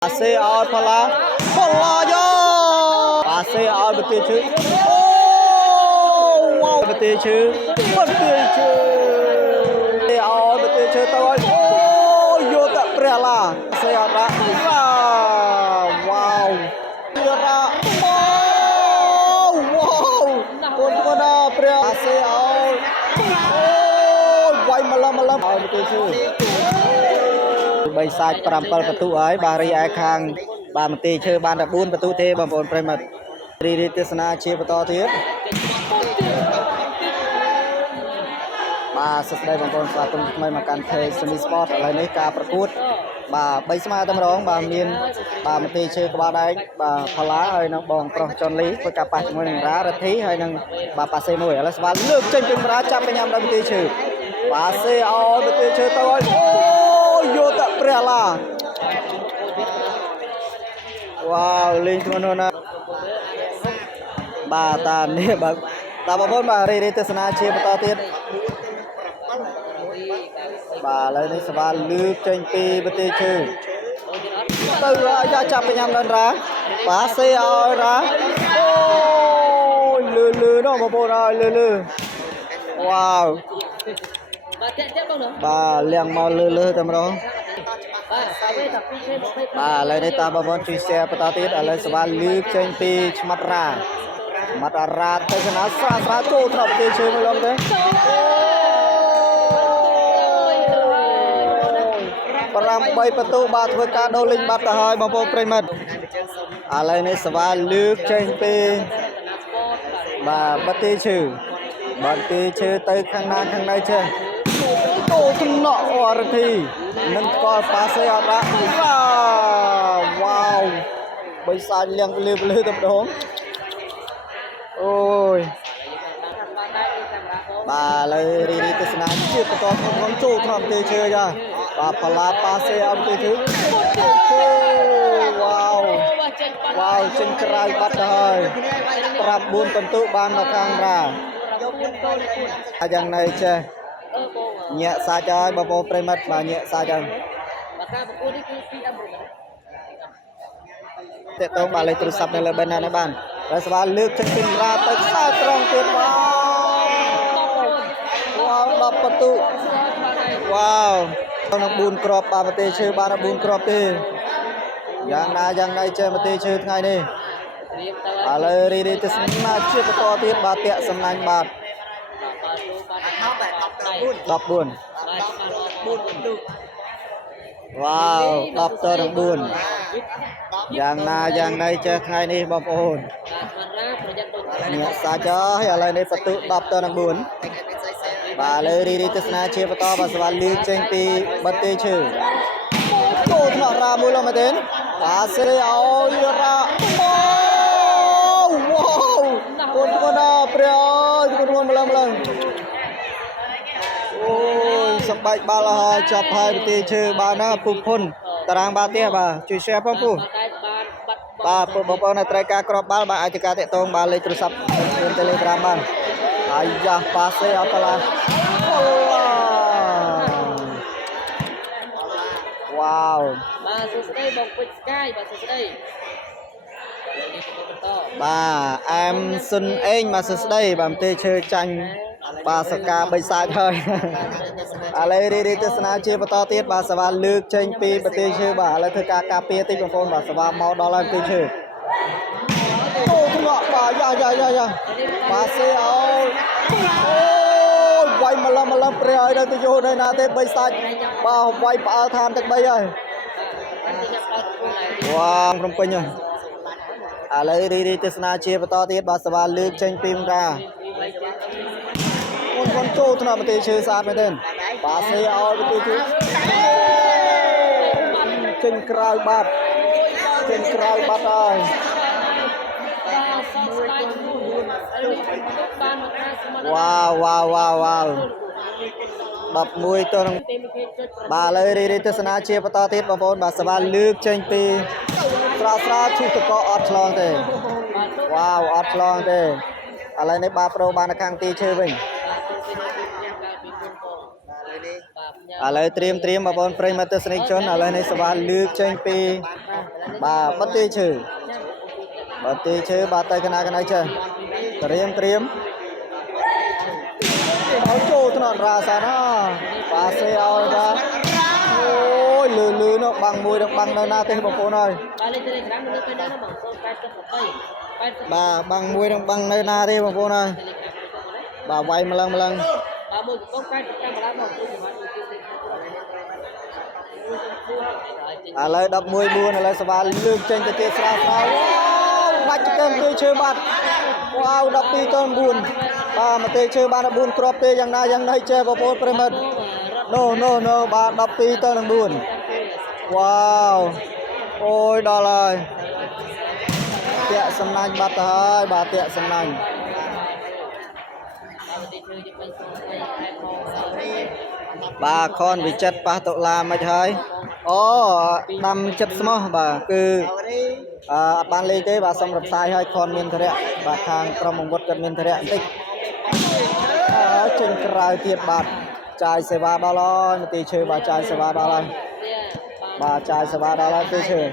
Pase out pala yo. Pase out betul chứ. Oh, wow betul chứ. Betul chứ. Pase out betul chứ tao. Oh, yo tak perlah. Pase out lah. Wow. Kira. Wow, wow. Kon dah perlah. Pase out. Oh, why malam. Betul chứ. 3 សាច់ 7 បន្ទុកហើយបាទរីឯខាងបាទមន្ទីរឈើបានតែ 4 បន្ទុកទេបងប្អូនប្រិមិត្តរីទេសនាជាបន្តទៀតបាទសួស្តីបងប្អូនស្វាគមន៍ថ្មីមកកាន់ Page Sunny Sport ឥឡូវនេះការប្រកួតបាទ3ស្មើតែម្ដងបាទមានបាទមន្ទីរឈើក្បាលដែកបាទផល្លាហើយនឹងបងប្រុសចុនលីធ្វើការប៉ះជាមួយនឹងរ៉ារទ្ធីហើយនឹងបាទប៉ាសេមួយឥឡូវស្វាលើកចេញពីរ៉ាចាប់ទៅញ៉ាំដល់មន្ទីរឈើប៉ាសេអោមន្ទីរឈើទៅហើយយោតព្រះឡាវ៉ាវលេងធ្ងន់ណាស់បាទតានេះបាទតាបងប្អូនបាទរីទេសនាជាបន្តទៀតបាទឥឡូវនេះសវ៉ាលើកចេញពីប្រទេសឈើទៅយកចាប់ទៅញ៉ាំដល់រ៉ាបាទសេឲ្យរ៉ាអូយលឺនោះបងប្អូនអើយលឺវ៉ាវបាទលៀងមកលឺតែម្ដងបាទឥឡូវនេះតាមបងប្អូនជួយ share បន្តទៀតឥឡូវសវ៉ាលើកចេញពីឆ្មាត់រ៉ាទៅស្នាស្រាចូលថ្នាក់ប្រទេសឈើមួយឡងទេ8 បន្ទុកបាទធ្វើការដូរលេងបាត់ទៅហើយបងប្អូនប្រិមិត្តឥឡូវនេះសវ៉ាលើកចេញពីបាទប្រទេសឈើទៅខាងណាខាងណីចេះចូលថ្នាក់អរធីនឹងស្គាល់ប៉ាសេអត់ដាក់វ៉ាវបីសាច់លៀងលឺទៅម្ដងអូយបាទឥឡូវរីទេសនាជាបន្តក្នុងចូលថ្នាក់ប្រទេសឈើចាបាទផល្លាប៉ាសេអត់ប្រទេសឈើវ៉ាវចេញក្រៅបាត់ទៅហើយប្រាប់ 4 បន្ទុកបានមកខាងរ៉ាយ៉ាងណីចេះញាក់សាច់ហើយបងប្អូនប្រិមិត្តបាទញាក់សាច់ហើយការប្រកួតនេះគឺពី10តេតងបាទលេខទូរស័ព្ទនៅលើបេណានេះបានហើយស្វាលើកចេញពីរ៉ាទៅខ្សែត្រង់ទៀតវ៉ាវ10បន្ទុកវ៉ាវក្នុង4គ្រាប់បាទប្រទេសឈើបាន4គ្រាប់ទេយ៉ាងណាចេះប្រទេសឈើថ្ងៃនេះឥឡូវរីទេសនាជាបន្តទៀតបាទតាក់សំណាញ់បាទ14វ៉ាវ10ទៅនឹង4យ៉ាងណាចេះថ្ងៃនេះបងប្អូនញាក់សាច់ហើយឥឡូវនេះបន្ទុក10ទៅនឹង4បាទឥឡូវរីទេសនាជាបន្តបាទស្វាលើកចេញពីបន្ទាយឈើចូលថ្នាក់រ៉ាមួយឡងមែនទេបាទសេរីអោយរ៉ាវ៉ាវគុណដល់ព្រះអើយគុណម្លឹងអូយសំបែកបាល់ហើយចាប់ហើយប្រទេសឈើបានណាពុះភុនតារាងបាទទៀតបាទជួយ share ផងពុះបាទបងប្អូននៅត្រូវការក្របបាល់បាទអាចការតាក់ទងបាទលេខទូរស័ព្ទក្នុង Telegram បានហើយយ៉ាប៉ាសេអត់ឡាវ៉ាវបាទសួស្ដីបងពេជ្រស្កាយបាទសួស្ដីបាទអែមស៊ុនអេងបាទសួស្ដីបាទប្រទេសឈើចាញ់បាទសកា3សាច់ហើយឥឡូវរីទេសនាជាបន្តទៀតបាទសវ៉ាលើកចេញពីប្រទេសឈើបាទឥឡូវធ្វើការការពារតិចបងប្អូនបាទសវ៉ាមកដល់ហើយប្រទេសឈើចូលថ្នាក់បាទយ៉ាបាទសេអោវាយម្លឹងព្រះហើយទៅយោនៅណាទេ3សាច់បាទវាយផ្អើលឋានទឹក3ហើយវ៉ាក្រុមពេញហើយឥឡូវរីទេសនាជាបន្តទៀតបាទសវ៉ាលើកចេញពីរ៉ាគុណចូលថ្នាក់ប្រទេសឈើស្អាតមែនទេបាទសេអោប្រទេសឈើចេញក្រៅបាត់ហើយវ៉ាវ11ទៅនឹងបាទឥឡូវរីទេសនាជាបន្តទៀតបងប្អូនបាទសវ៉ាលើកចេញពីស្រាឈូសតកអត់ឆ្លងទេវ៉ាវអត់ឆ្លងទេឥឡូវនេះបាទប្រូបាននៅខាងទីឈើវិញឥឡូវត្រៀមបងប្អូនប្រិយមិត្តទស្សនិកជនឥឡូវនេះសវ៉ាលើកចេញពី bà bất ti chữ bà tay cái này chơi triêm áo chô nó ra sao nó bà xe ao ra ôi lừ nó bằng mùi được bằng nơi na tên bọc cô này bà bằng mùi được bằng nơi na tên bọc cô này bà quay một lần lấy đập mùi buồn lấy sờ lương trên cái tia sao bạch cơm tươi chơi bát wow đập đi cơm buồn bà mà tươi chơi bát buồn crop tươi yang này chơi vào phố premed no bà đập đi cơm buồn wow ôi đó là tiện sầm nanh bát hơi bà tiện sầm nanh bà con bị chất ba tội làm mà thôi nằm chất small bà cứ ban lê thế bà xong rập sai hai con miền thế bà hàng trong một vật miền thế tích trên cài tiệt bạt trai xe ba đo lo mà tì chơi bà trai xe ba đo lo bà trai xe ba đo lo tì chơi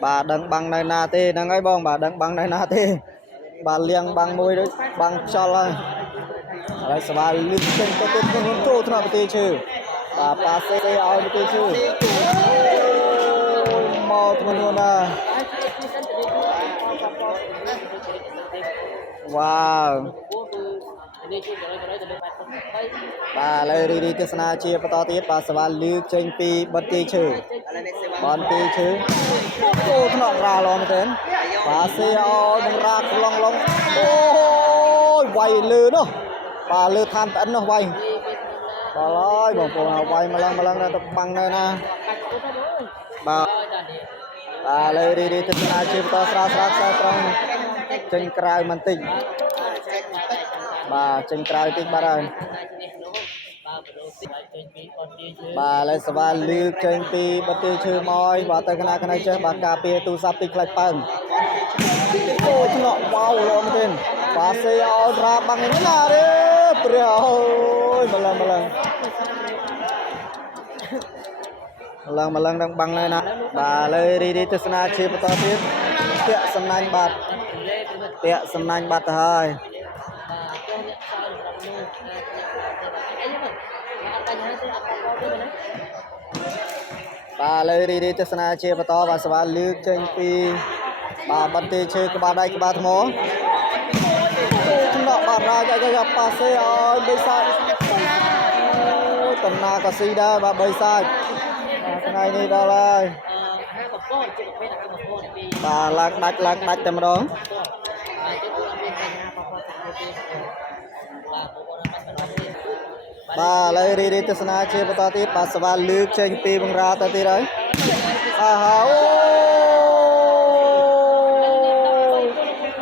bà đăng bằng này na tê đăng ấy bông bà đăng bằng này na tê bà liang bằng môi đấy bằng cho lên rồi sẽ bà lưu trên cái tên con trâu thằng bê chơi bà passe ao bê chơi mau thằng luôn à wow bà lấy đi cái sana chia bắt đầu tiếp bà sẽ bà lưu trên pi bật chơi bật chơi trâu thằng ra lo mà tên passe ao đừng ra long ôi quay lư đó bà lư tham tận nó quay bà ơi bọn cô nào quay mà lần ra tập băng đây nè bà lấy đi thức nào chìm to xa trong trên cài màn tình bà trên cài tích bà ơi bà lấy sờ ba lưu trên pi bật tiêu chư môi bà tay cái này chơi bà cà phê tu sắp tích lại bằng ôi nó wow luôn tên bà xe ao ra bằng cái nào đấy ôi mà lần đang bằng này nè bà lấy đi từ sana chip to tiếp tiện sầm nanh bạt hơi bà lấy đi từ sana chip to bà sẽ lưu trên pi bà bật tê chơi cái bà đây cái bà th모 nó bà ra cho bà xe ơi bây sai tầm na có xí đây bà bây sai cái này đi đâu đây bà lạc đạch tầm đó bà lấy đi từ sana chơi bắt tiếp bà sẽ vào lưu trên pi bằng ra tới tí đấy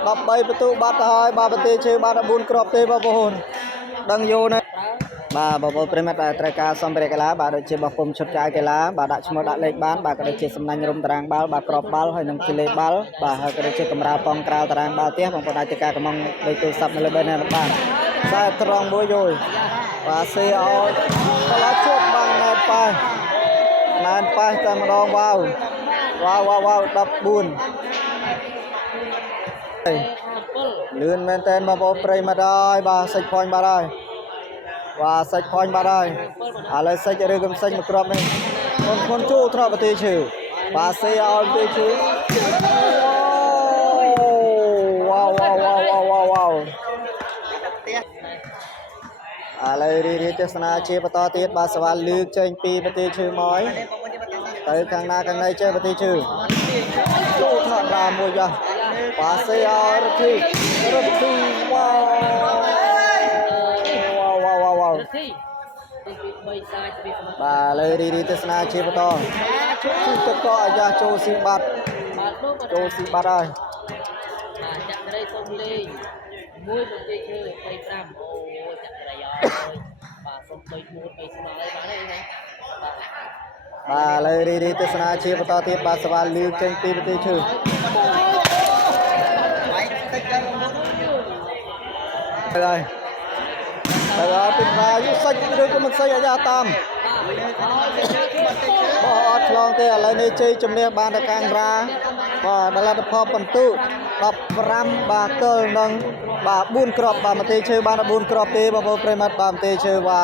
đập bayประตู បាត់ហើយ bà tê chơi bà đã buôn crop tê bà bồn đăng vô này bà bồn premet tại ca xong về cái lá bà được chơi bà phum chốt trái cái lá bà đã chmod đã lên bán bà có được chơi sầm nanh rôm tarang bal bà crop bal hay nâng chile bal bà có được chơi camera pong crowd tarang bal tiếc bằng đại ca cầm mong đây tôi sắp lên bên này bà sai trong bối rồi bà xe ơi có lá chốt bằng nền pa tầm đong wow đập buồn lươn men tên mà bộ prey mà đây bà sạch phòn bà đây và sạch phòn bà đây lấy sạch ở đây cầm sạch một crop này con chú thọ bà tê chữ bà xe ao tê chữ wow lấy đi tới sana chia bắt to tiết bà sẽ vào lưu trên pi bà tê chữ mói tới càng này chơi bà tê chữ chú thọ ra mua cho bà xe ao rất thi wow bà lấy đi tới sana chia bắt to chú tất cả ra châu xì bát ơi bà lấy đi tới sana chia bắt to tiếp bà sẽ vào lưu trên pi bà tê chữ rồi tình bà như sách đưa cho mình xây ở nhà tam บ่អត់ឆ្លងទេឥឡូវនេះជ័យជំនះបានតែកាំងរ៉ាបាទដល់លទ្ធផលបន្ទុ15បាទទល់នឹងបាទ4គ្រាប់បាទមន្ទីរឈើបាន14គ្រាប់ទេបងប្អូនប្រិមត្តបាទមន្ទីរឈើបាទ